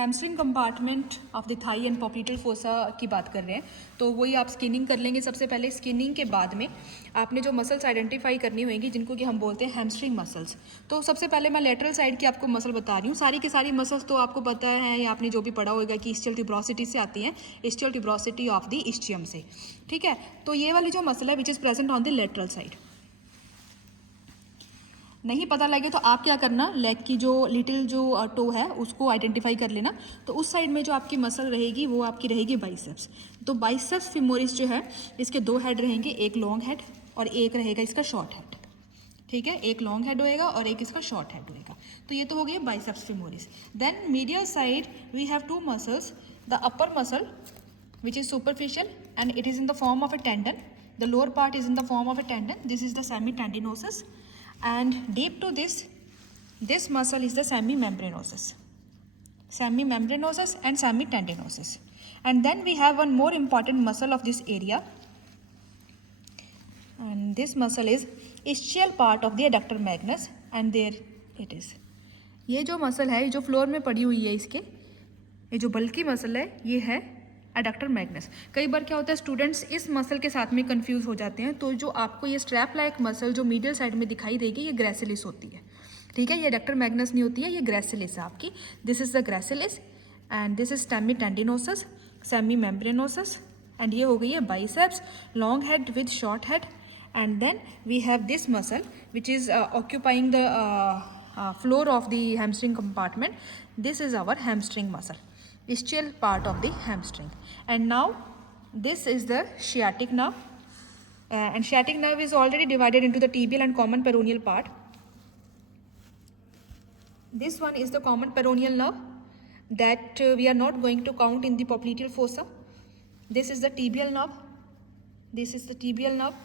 Hamstring compartment of the thigh and popliteal fossa की बात कर रहे हैं, तो वही आप स्किनिंग कर लेंगे। सबसे पहले स्किनिंग के बाद में आपने जो मसल्स आइडेंटिफाई करनी होंगी जिनको कि हम बोलते हैं हैमस्ट्रिंग मसल्स। तो सबसे पहले मैं लेटरल साइड की आपको मसल बता रही हूँ। सारी की सारी मसल्स तो आपको पता है या आपने जो भी पढ़ा होगा कि इस्चियल ट्यूब्रोसिटी से आती हैं, ischial tuberosity of the ischium से। ठीक है, तो ये वाली जो मसल है which is present on the lateral side. नहीं पता लगे तो आप क्या करना, लेग की जो लिटिल जो टो है उसको आइडेंटिफाई कर लेना। तो उस साइड में जो आपकी मसल रहेगी वो आपकी रहेगी बाइसेप्स। तो बाइसेप्स फीमोरिस जो है इसके दो हेड रहेंगे, एक लॉन्ग हेड और एक रहेगा इसका शॉर्ट हेड। ठीक है, एक लॉन्ग हेड होएगा और एक इसका शॉर्ट हेड होएगा। तो ये तो हो गया biceps femoris. Then medial side we have two muscles, the upper muscle which is superficial and it is in the form of a tendon. The lower part is in the form of a tendon. This is the semitendinosus, and deep to this muscle is the semimembranosus. Semimembranosus and semitendinosus. And then we have one more important muscle of this area, and this muscle is ischial part of the adductor magnus, and there it is. ये जो muscle है, जो floor में पड़ी हुई है इसके, ये जो बल्कि मसल है ये है एडक्टर मैग्नस। कई बार क्या होता है स्टूडेंट्स इस मसल के साथ में कंफ्यूज हो जाते हैं। तो जो आपको ये स्ट्रैप लाइक मसल जो मीडियल साइड में दिखाई देगी ये ग्रेसिलिस होती है। ठीक है, ये एडक्टर मैग्नस नहीं होती है, ये ग्रेसिलिस है आपकी। This is the gracilis and this is semitendinosus, semimembranosus, and ये हो गई है biceps, long head with short head. And then we have this muscle which is occupying the floor of the hamstring compartment. This is our hamstring muscle, ischial part of the hamstring. And now this is the sciatic nerve, and sciatic nerve is already divided into the tibial and common peroneal part. This one is the common peroneal nerve that we are not going to count in the popliteal fossa. This is the tibial nerve, this is the tibial nerve,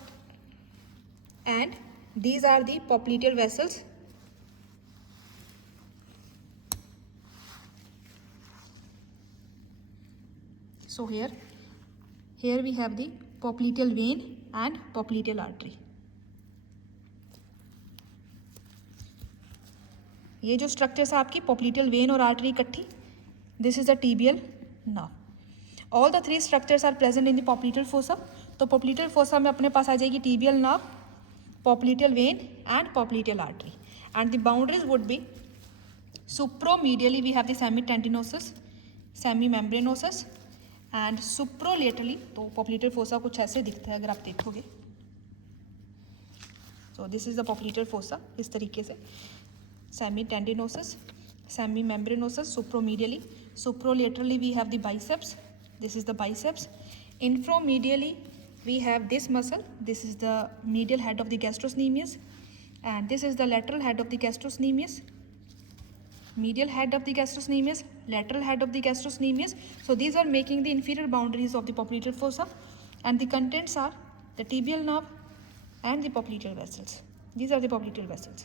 and these are the popliteal vessels. So here we have the popliteal vein and popliteal artery. ये जो structures है आपकी popliteal vein और artery इकट्ठी, this is the tibial nerve. All the three structures are present in the popliteal fossa. तो popliteal fossa में अपने पास आ जाएगी tibial nerve, popliteal vein and popliteal artery. And the boundaries would be supromedially we have the semitendinosus, semimembranosus, and superolaterally तो popliteal fossa कुछ ऐसे दिखता है अगर आप देखोगे। So this is the popliteal fossa, इस तरीके से semitendinosus, semimembranosus, superomedially, superolaterally we have the biceps, this is the biceps, inferomedially we have this muscle, this is the medial head of the gastrocnemius, and this is the lateral head of the gastrocnemius, medial head of the gastrocnemius, lateral head of the gastrocnemius. So these are making the inferior boundaries of the popliteal fossa, and the contents are the tibial nerve and the popliteal vessels. These are the popliteal vessels.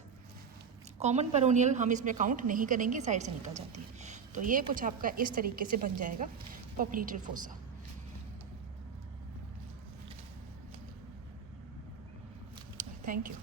Common peroneal हम इसमें count नहीं करेंगे, side से निकल जाती है। तो ये कुछ आपका इस तरीके से बन जाएगा popliteal fossa. Thank you.